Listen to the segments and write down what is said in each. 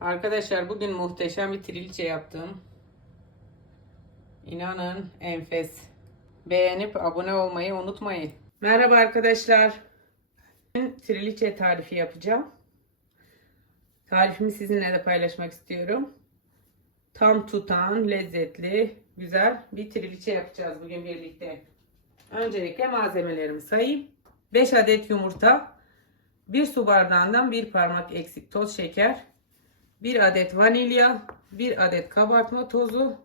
Arkadaşlar bugün muhteşem bir trilce yaptım. İnanın enfes. Beğenip abone olmayı unutmayın. Merhaba arkadaşlar. Bugün Triliçe tarifi yapacağım. Tarifimi sizinle de paylaşmak istiyorum. Tam tutan, lezzetli, güzel bir triliçe yapacağız bugün birlikte. Öncelikle malzemelerimi sayayım. 5 adet yumurta, 1 su bardağından 1 parmak eksik toz şeker, 1 adet vanilya, 1 adet kabartma tozu,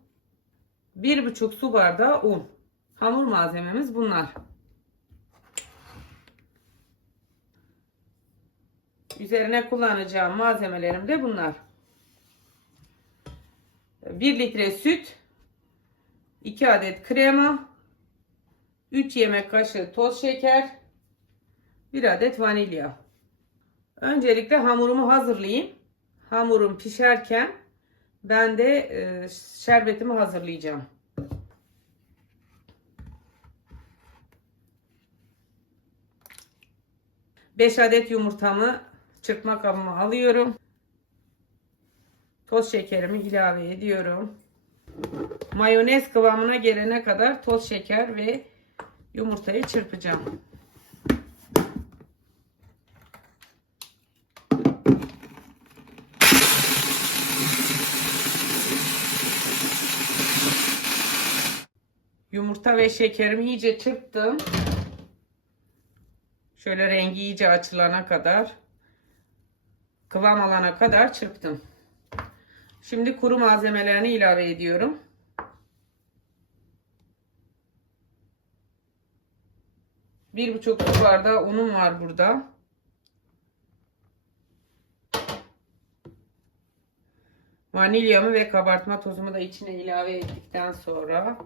1,5 su bardağı un. Hamur malzememiz bunlar. Üzerine kullanacağım malzemelerim de bunlar. 1 litre süt, 2 adet krema, 3 yemek kaşığı toz şeker, 1 adet vanilya. Öncelikle hamurumu hazırlayayım. Hamurum pişerken ben de e, şerbetimi hazırlayacağım. Beş adet yumurtamı çırpma kabıma alıyorum. Toz şekerimi ilave ediyorum. Mayonez kıvamına gelene kadar toz şeker ve yumurtayı çırpacağım. Yumurta ve şekerimi iyice çırptım. Şöyle rengi iyice açılana kadar kıvam alana kadar çırptım. Şimdi kuru malzemelerini ilave ediyorum. Bir buçuk su bardağı unum var burada. Vanilyamı ve kabartma tozumu da içine ilave ettikten sonra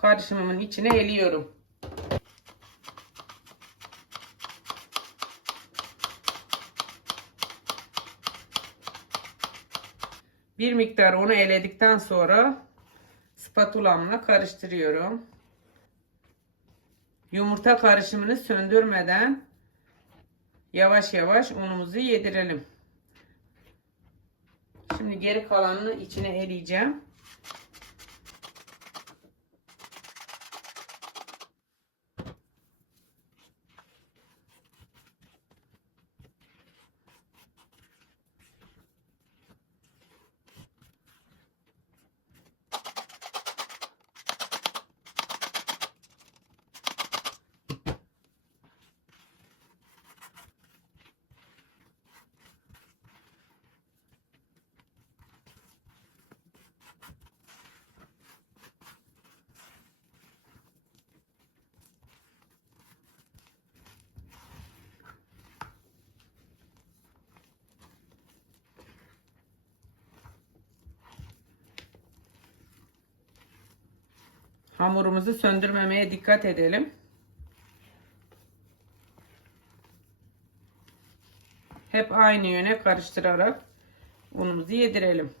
karışımımın içine eliyorum. Bir miktar onu eledikten sonra spatulamla karıştırıyorum. Yumurta karışımını söndürmeden yavaş yavaş unumuzu yedirelim. Şimdi geri kalanını içine eleyeceğim. Hamurumuzu söndürmemeye dikkat edelim. Hep aynı yöne karıştırarak unumuzu yedirelim.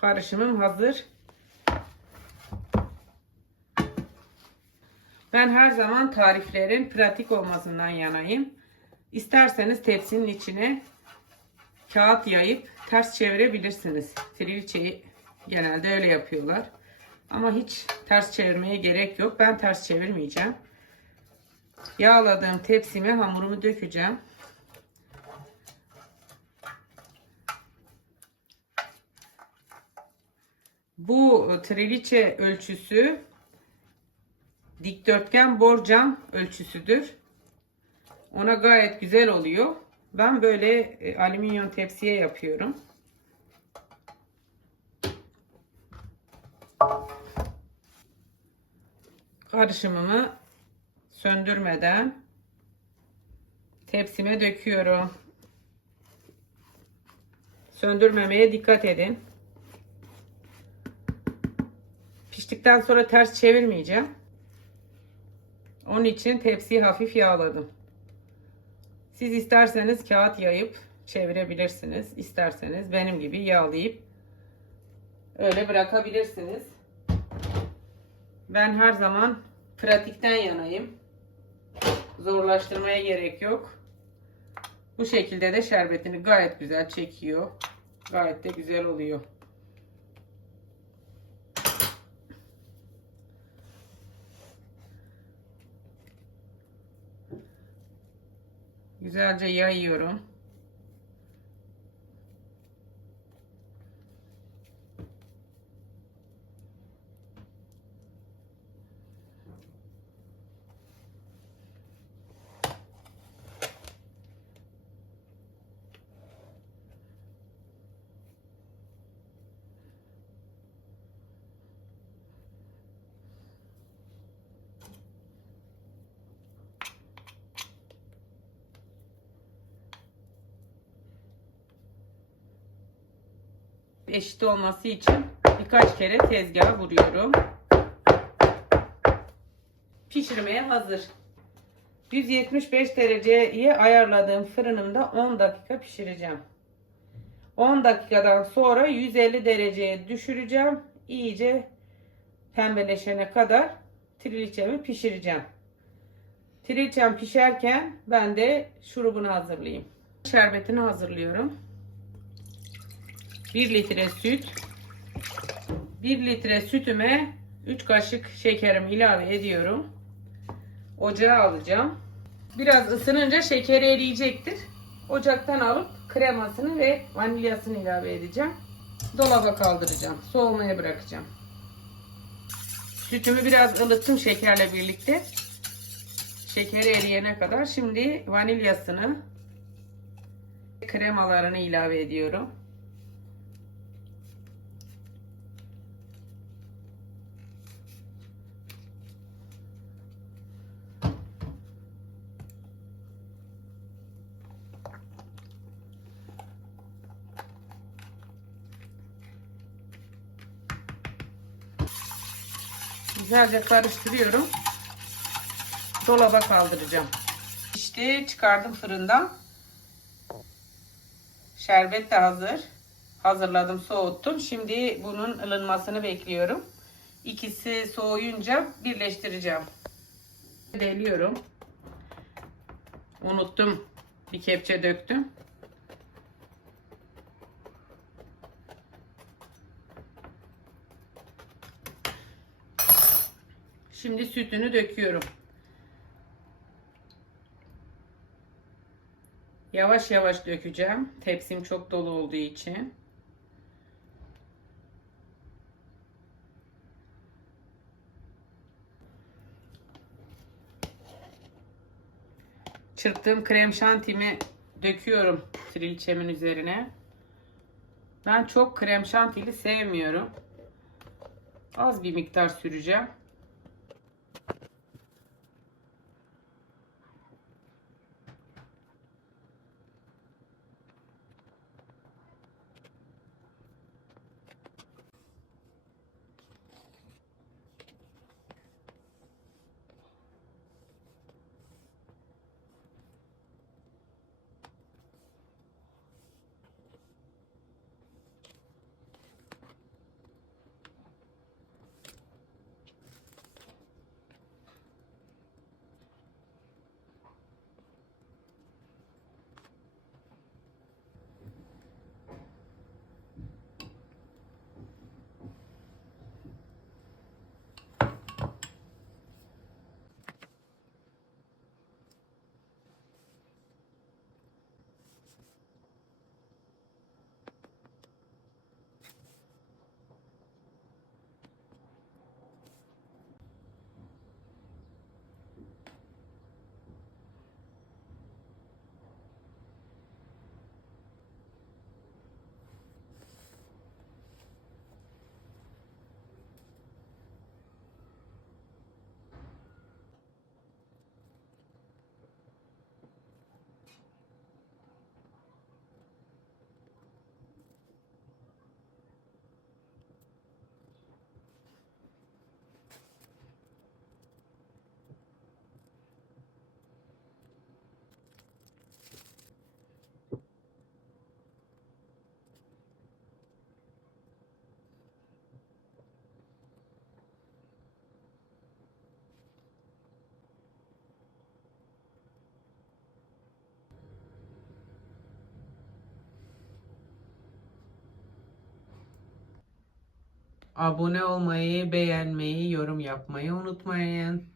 Karışımım hazır. Ben her zaman tariflerin pratik olmasından yanayım. İsterseniz tepsinin içine kağıt yayıp ters çevirebilirsiniz. Trilçeyi genelde öyle yapıyorlar. Ama hiç ters çevirmeye gerek yok. Ben ters çevirmeyeceğim. Yağladığım tepsime hamurumu dökeceğim. Bu triliçe ölçüsü dikdörtgen borcam ölçüsüdür. Ona gayet güzel oluyor. Ben böyle e, alüminyum tepsiye yapıyorum. Karışımımı söndürmeden tepsime döküyorum. Söndürmemeye dikkat edin. Piştikten sonra ters çevirmeyeceğim. Onun için tepsiyi hafif yağladım. Siz isterseniz kağıt yayıp çevirebilirsiniz. İsterseniz benim gibi yağlayıp öyle bırakabilirsiniz. Ben her zaman pratikten yanayım. Zorlaştırmaya gerek yok. Bu şekilde de şerbetini gayet güzel çekiyor. Gayet de güzel oluyor. Güzelce yayıyorum. Eşit olması için birkaç kere tezgaha vuruyorum. Pişirmeye hazır. 175 dereceye ayarladığım fırınımda 10 dakika pişireceğim. 10 dakikadan sonra 150 dereceye düşüreceğim. İyice pembeleşene kadar triliçemi pişireceğim. Triliçem pişerken ben de şurubunu hazırlayayım. Şerbetini hazırlıyorum. 1 litre süt 1 litre sütüme 3 kaşık şekerimi ilave ediyorum. Ocağa alacağım. Biraz ısınınca şekeri eriyecektir. Ocaktan alıp kremasını ve vanilyasını ilave edeceğim. Dolaba kaldıracağım. Soğumaya bırakacağım. Sütümü biraz ılıttım şekerle birlikte. Şekeri eriyene kadar. Şimdi vanilyasını kremalarını ilave ediyorum. Güzelce karıştırıyorum. Dolaba kaldıracağım. İşte çıkardım fırından. Şerbet de hazır. Hazırladım, soğuttum. Şimdi bunun ılınmasını bekliyorum. İkisi soğuyunca birleştireceğim. Deliyorum. Unuttum. Bir kepçe döktüm. Şimdi sütünü döküyorum. Yavaş yavaş dökeceğim. Tepsim çok dolu olduğu için. Çırptığım krem şantimi döküyorum trilçemin üzerine. Ben çok krem şantili sevmiyorum. Az bir miktar süreceğim. Abone olmayı, beğenmeyi, yorum yapmayı unutmayın.